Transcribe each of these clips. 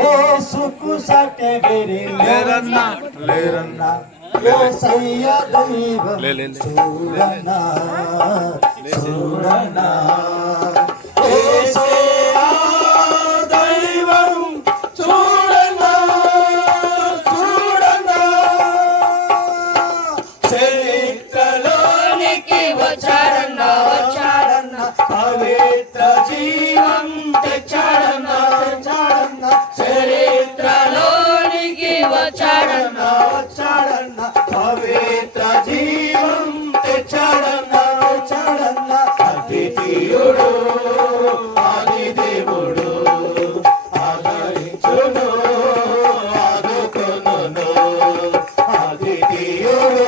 యేసుకు సాటి వేరే లేరన్నా లేరన్నా యేసయ్య దైవం చూడన్నా చూడన్నా యేసయ్య దైవం చూడన్నా చూడన్నా చరిత్రలోనికి వచ్చాడన్నా వచ్చాడన్నా పవిత్ర జీవం తెచ్చాడన్నా చరిత్రలోనికి వచ్చాడన్నా వచ్చాడన్నా పవిత్ర జీవం తెచ్చాడన్నా తెచ్చాడన్నా అతిథియుడు ఆది దేవుడు ఆదరించును ఆదుకొనును అతిథియుడు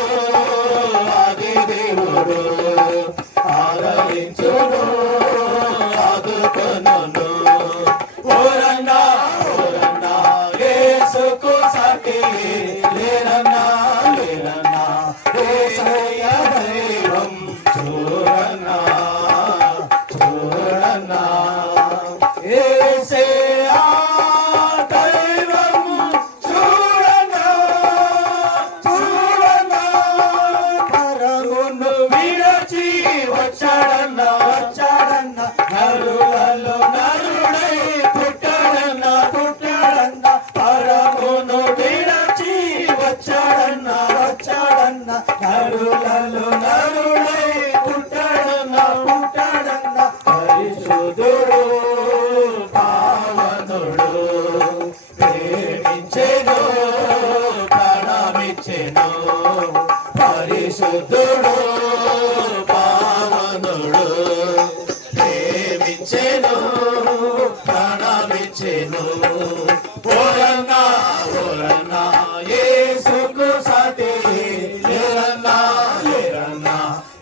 ఆది దేవుడు ఆదరించును ఆదుకొనును లేరన్నా లేరన్నా యేసయ్య దైవం చూడన్నా చూడన్నా యేసయ్య దైవం చూడన్నా చూడన్నా పరమును విడచి వచ్చాడన్నా వచ్చాడన్నా నరులలో నరుడై పుట్టాడన్నా పుట్టాడన్నా పరమును వచ్చాడన్నా వచ్చాడన్నా నరులలో నరుడై పుట్టాడన్నా పుట్టాడన్నా పరిశుద్ధుడు పావనుడు ప్రేమించెను ప్రాణమిచ్చెను పరిశుద్ధుడు పావనుడు ప్రేమించెను ప్రాణమిచ్చెను ఓరన్నా ఓరన్నా యేసుకు సాటి లేరన్నా లేరన్నా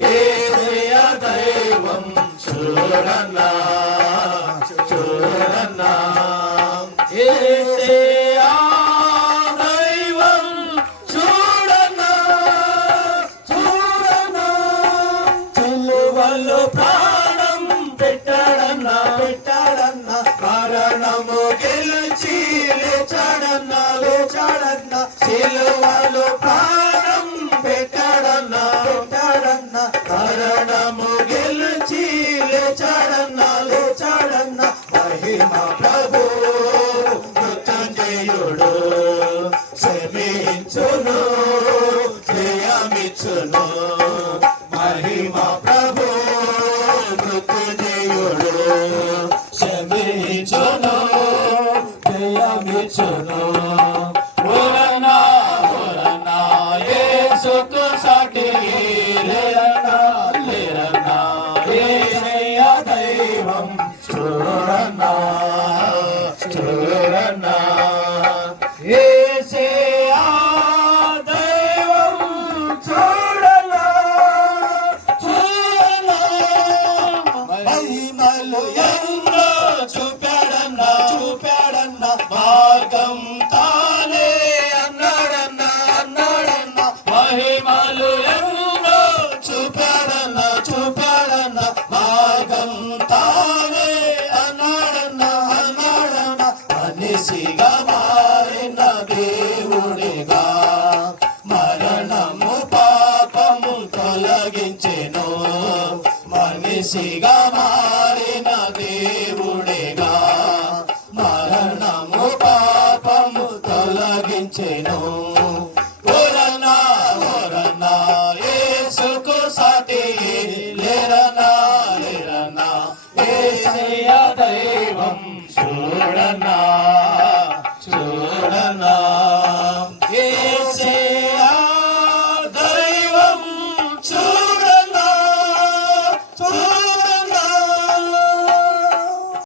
యేసయ్య దైవం చూడన్నా చూడన్నా యేసయ్య దైవం చూడన్నా చూడన్నా సిలువలో ప్రాణం పెట్టాడన్నా పెట్టాడన్నా మరణము గెలిచి లేచాడన్నా లేచాడన్నా సిలువలో ప్రాణం పెట్టాడన్నా పెట్టాడన్నా మరణము గెలిచి లేచాడన్నా లేచాడన్నా మహిమ ప్రభు మృత్యుంజయుడు క్షమించును జయమిచ్చును మహిమ ప్రభు మృత్యుంజయుడు క్షమించును జయమిచ్చును ఓరన్నా ఓరన్నా యేసుకు సాటి లేరన్నా లేరన్నా యేసయ్య దైవం చూడన్నా చూడన్నా యేసయ్య దైవం చూడన్నా చూడన్నా మహిమలు ఎన్నో చూపాడన్నా చూపాడన్నా మార్గం తానే అన్నాడన్నా అన్నాడన్నా మహిమలు ఎన్నో చూపాడన్నా చూపాడన్నా మార్గం తానే అన్నాడన్నా అన్నాడన్నా మనిషిగా మారిన దేవుడిగా మరణము పాపము తొలగించెను మనిషిగా మారిన దేవుడిగా మరణము పాపము తొలగించెను ఓరన్నా ఓరన్నా యేసుకు సాటి లేరన్నా లేరన్నా యేసయ్య దైవం చూడన్నా